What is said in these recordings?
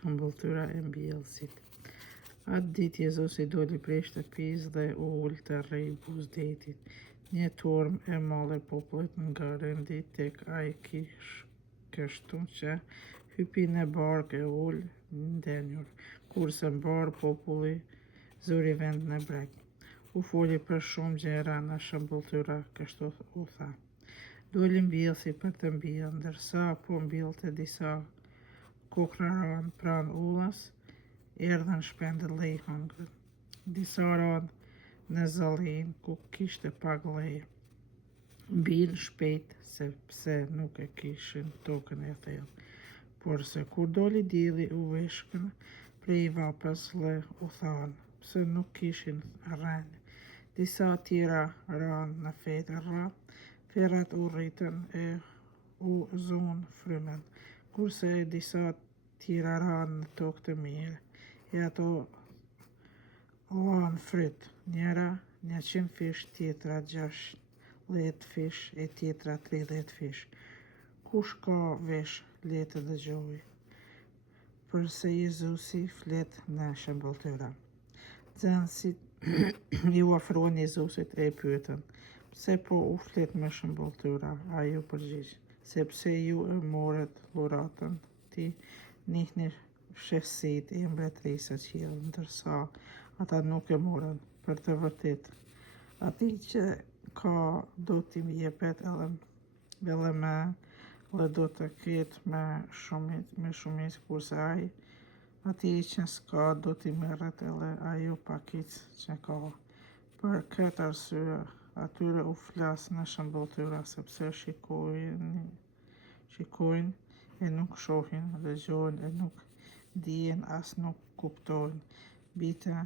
Shëmbëltyra e mbjellësit. Atë ditë Jezusi doli prej shtëpisë dhe u ul te rrei buzdetit. Një turm e madhe popullit nga rendi tek ai kështu që hypi në barkë e ul ndenjur, kurse mbar populli zuri vend në breg. U foli për shumë gjëra në shëmbëltyra, kështu u tha. Doli mbjellësi për të mbjellë, ndërsa po mbjellte disa kokra ranë pranë ullës, erdhën shpendët lej hëngrën. Disa ranë në zallin ku kishte pak lej. Mbil shpejt sepse nuk e kishin tokën e thellë. Por se kur doli dielli u veshkën prej vapës dhe u thanë, pse nuk kishin rënë. Disa tjera ranë në fetra, ferrat u rritën e u zun frymen, kurse disa tjera ranë në tokë të mirë, e ato lanë fryt, njëra 100 fish, tjetra 60 fish e tjetra 30 fish. Kush ka vesh le të dëgjojë. Përse Jezusi flet në shëmbëltyra. Nxënësit ju afruan Jezusit e pyetën, pse po u flet me shëmbëltyra? Ai u përgjigj, sepse ju e morët dhuratën, ti njihni shëhsitë e mbretërisë së qiellit, ndërsa ata nuk e morën. Për të vërtetë, atij që ka do t'i jepet edhe më, dhe do të ketë me shumicë, kurse atij që s'ka do t'i merret edhe ajo pakicë që ka. Për këtë arsye atyre u flas në shëmbëltyra, sepse shikojnë e nuk shohin, dëgjojnë e nuk dijen as nuk kuptojnë. Bite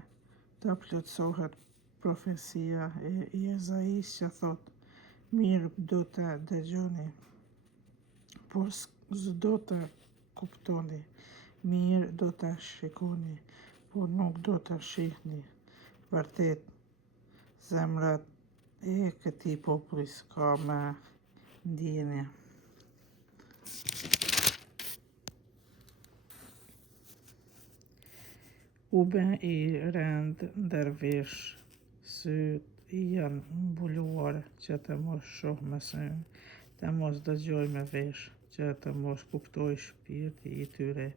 të plotësohet profecia e Jezais që thot, mirë do të dëgjoni, por s'do të kuptoni, mirë do të shikoni, por nuk do të shihni. Vërtet, zemrat e këtij populli s'ka më ndjenje. U bë i rënd ndërvesh, syt i janë mbuluar që të mos shoh me sy, të mos dëgjoj me vesh, që të mos kuptoj shpirti i tyre,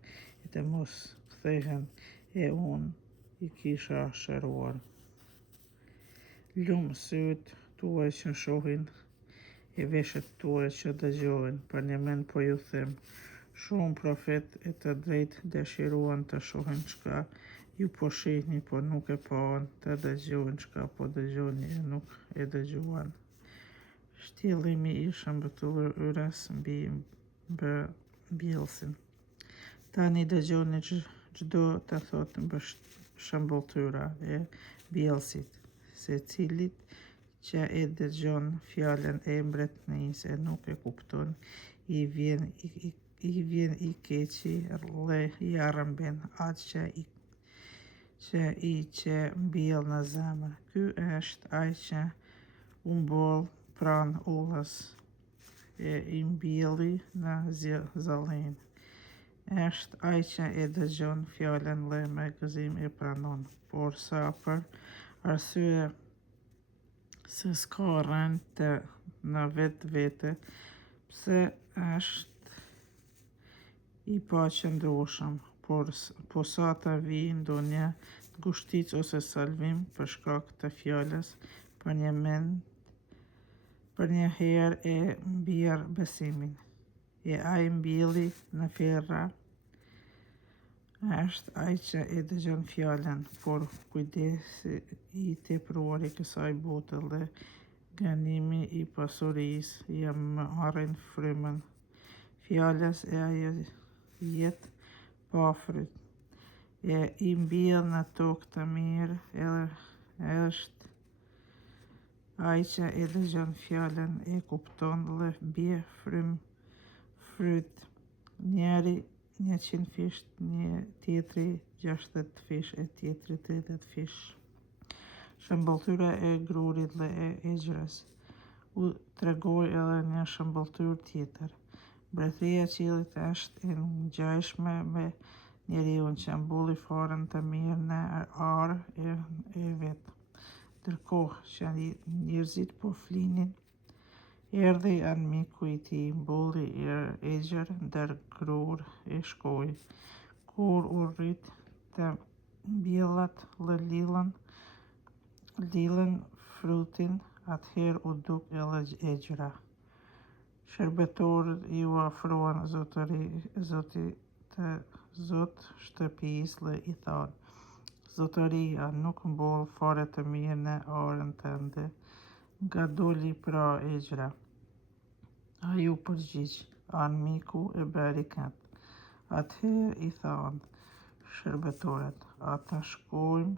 e të mos kthehen, e unë i kisha shëruar. Lumë syt tuaj që shohin, e veshët tuaj që dëgjojnë, për një mend po ju them, shumë profet e të drejtë dëshiruan të shohin çka ju po shihni, po nuk e paën, të dëgjojnë çka po dëgjoni e nuk e dëgjuan. Shtjellimi i shëmbëtyrës mbi mbjellësin. Tani dëgjoni çdo të thotë shëmbëltyra e mbjellësit, secilit që e dëgjon fjalën e mbretërisë e nuk e kupton, i vjen i keqi dhe ja rrëmben atë që mbjell në zemër. Ky është ai që u mboll pranë ullës e i mbjelli në zallin. Është ai që e dëgjon fjalën dhe me gëzim e pranon, por sa për arsye se s'ka rënd në vetvete, pse është i paqëndrueshëm, po sa të vijë ndonjë ngushticë ose salvim për shkak të fjalës, për një herë e mbjerr besimin, e ai mbjelli në ferra, është ai që e dëgjon fjalën, por kujdesi i tepruar i kësaj bote dhe gënimi i pasurisë ja marrin frymën fjalës e ajo jetë pa fryt. E i mbjell në tokë të mirë është ai që e dëgjon fjalën, e kupton dhe bie fryt. Njëri 100 fish, tjetri 60 fish e tjetri 30 fish. Shëmbëltyra e grurit dhe e egjërës. U tregoi edhe një shëmbëltyrë tjetër. Mbretëria e qiellit është e ngjashme me njeriu që mbulli faren të mirë në arë e vetë. Ndërkohë që njerëzit po flinin, erdhi armiku i tij, mbulli egër ndër grur e shkoi. Kur u rrit të mbjellat lillën frutin, atëherë u duk edhe egjëra. Shërbetorët i u afruan zot shtëpisë dhe i thonë: "Zotëria, nuk mboll fare të mirë në arën tënde, nga doli pra egjëra." Ai u përgjigj: "Armiku e bëri këtë." Atëherë i thanë shërbetorët: "Ata shkojmë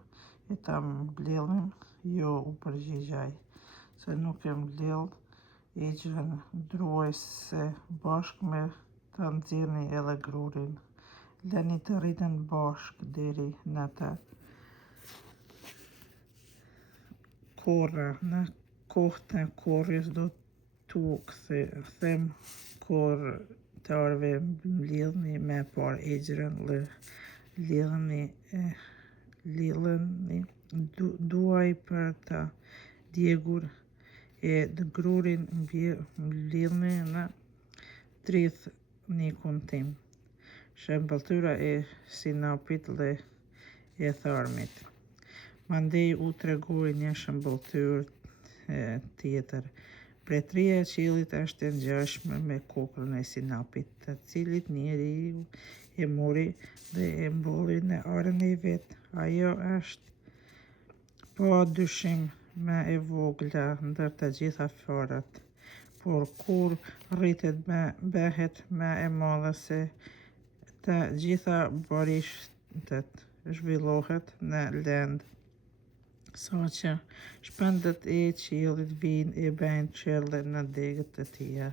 e ta mbledhim." "Jo," u përgjigj ai, "se nuk e mbledh egjërën, duaj se bashkë me ta nxjerrni edhe grurin. Lëni të rriten bashkë deri në të korra. Në kohë të korrjes do t'u kthem korrëtarëve, mbledhni me parë egjërën dhe lidheni duaj për ta djegur, e grurin mbledhni në tridhnikun tim." Shëmbëltyra e Sinapit dhe e Tharmit. Mandej u tregoi një shëmbëltyrë tjetër: "Mbretëria e qiellit është e ngjashme me kokrën e Sinapit, të cilit njeriu e mori dhe e mbolli në arën e vet. Ajo është padyshim më e vogla ndër të gjitha farat, por kur rritet bëhet më e madhe se të gjitha barishtet, zhvillohet në lëndë, saqë shpendët e qiellit vijnë e bëjnë çerlle në degët e tija."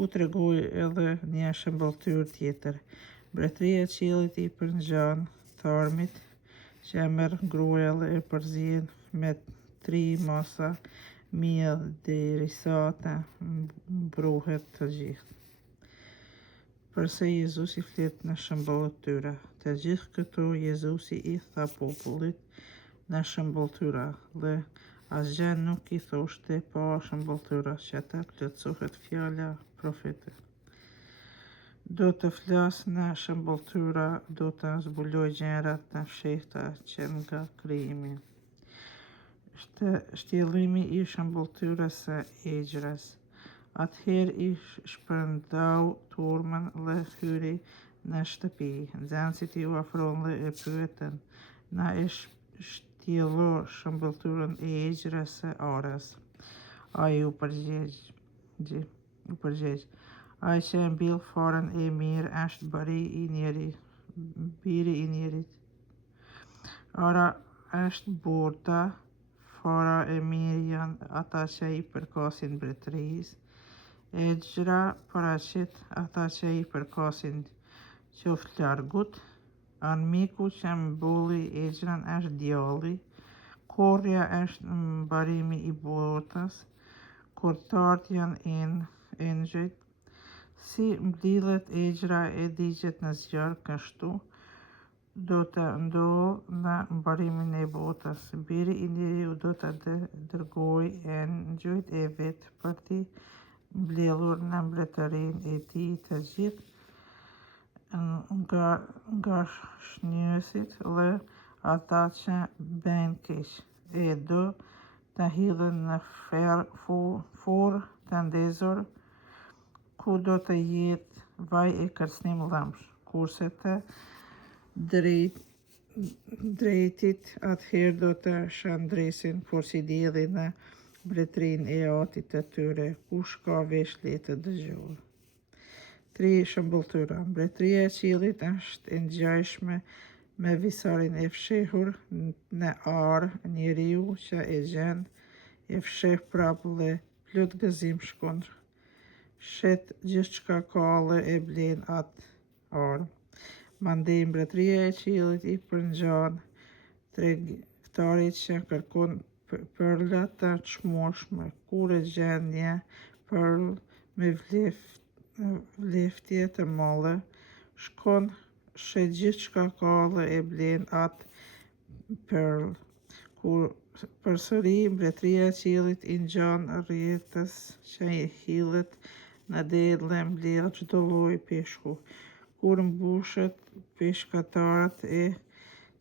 U tregoi edhe një shëmbëltyrë tjetër: "Mbretëria e qiellit i përngjan Tharmit, që e merr gruaja dhe e përzihen me 3 masa mije derisa të mbruhet të gjithë." Përse Jezusi flet në shëmbëltyra. Të gjithë këto Jezusi i tha popullit në shëmbëltyra, dhe asgjë nuk i thoshte pa shëmbëltyra, që ta plotësohet fjala profetit: "Do të flas në shëmbëltyra, do të zbuloj gjëra të fshehta që nga krijimi." Shtjellimi i shëmbëltyrës së egjërës. Atëherë i shpërndau turmën dhe hyri në shtëpi. Nxënësit i u afruan dhe e pyetën: "Na e shtjello shëmbëltyrën e egjërës së arës?" Ai u përgjigj: "Ai që e mbill faren e mirë është biri i njerit. Ara është burta, fara e mirë janë ata që i përkasin mbretërisë, egjëra paraqit ata që i përkasin qoftë-largut. Armiku që mbulli egjërën është djalli, korrja është mbarimi i botës, korrëtarët janë engjëjt. Si mblidhet egjëra e digjet në zjarr, kështu do të ndodhë në mbarimin e botës. Biri i njeriut do të dërgojë engjëjt e vet për t'i mbledhur në mbretërinë e tij të gjithë ngashënjësit dhe ata që bëjnë keq, e do të hidhen në furrë të ndezur, ku do të jetë vaj e kërcënim dhëmsh, kurse të drejtit atëherë do të shndresin porosidielli në mbretërinë e Atit të tyre. Kush ka vesh le të dëgjojë." 3 shëmbëltyra. Mbretëria e qiellit është e ngjashme me visarin e fshehur në arë. Njeriu që e gjen e fsheh prapë dhe plot gëzim shkon, shet gjithçka ka dhe e blen atë arë. Mandej mbretëria e qiellit i përngjan tregtarit që kërkon përla të çmueshme. Kur e gjen një përl me vleftje të madhe, shkon she gjithçka ka dhe e blen atë Pearl. Kur përsëri mbretëria e qiellit i ngjan rrjetës që hyllet në del dhe mbledh çdo lloj peshku. Kur mbushet, peshkatarët e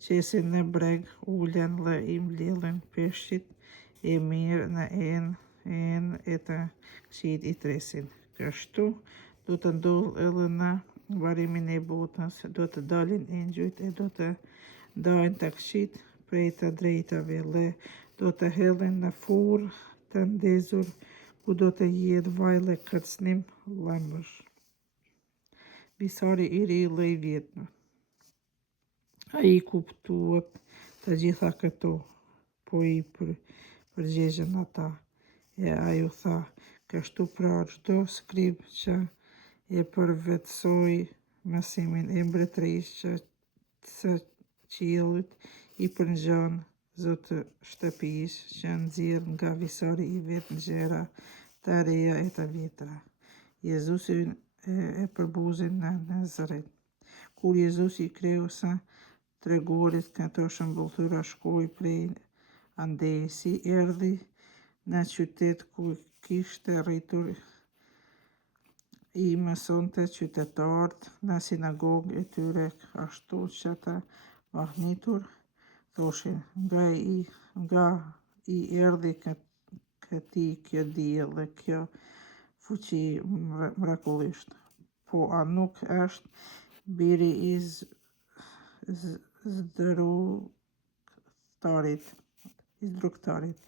qesin në breg, ulen dhe i mbledhin peshqit e mirë në enë e të këqijt i tresin. Kështu do të ndodh edhe në varimin e botës, do të dalin engjujt e do të ndajnë të këqijt prej të drejtave dhe do të hedhin në furrë të ndezur ku do të jetë vaj dhe kërcënim lëmbësh. Bisari i ri dhe i vjetër. Ai kuptuat të gjitha këto, po i përgjigjen ata. E ai u tha, kështu pra çdo skrip që e përvetsoi mësimin e mbretërisë së qiellit i përngjan zotë shtëpisë që nxjerr nga visari i vet gjëra të reja e të vjetra. Jezusin e përbuzin në Nazaret. Kur Jezusi i krijuesi tregorit këto shëmbulltyra shkoi prej andesi, erdhi në qytet ku kishte rritur, i mësonte qytetarët në sinagogën e tyre, ashtu që të mahnitur thoshin, nga i erdhi këtij kjo dije dhe kjo fuqi mrekullisht. Po a nuk është biri i zdrugtarit?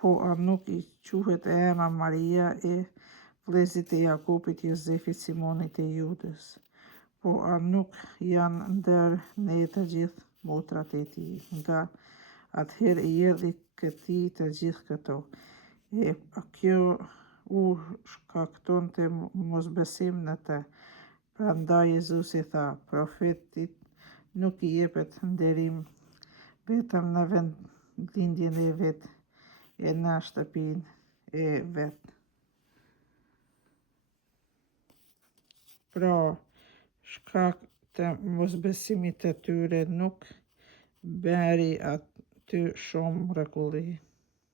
Po a nuk i quhet emra Maria e vëllezërit e Jakobit, Jozefit, Simonit e Judës? Po a nuk janë ndër ne të gjithë motrat e tij? Nga atëherë i erdhi këtij të gjithë këto. E kjo u shkaktonte mosbesim në të. Prandaj Jezusi tha, profetit nuk i jepet nderim vetëm në vendlindjen e vet e në shtëpinë e vet. Pra, shkak të mosbesimit të tyre nuk bëri aty shumë mrekulli.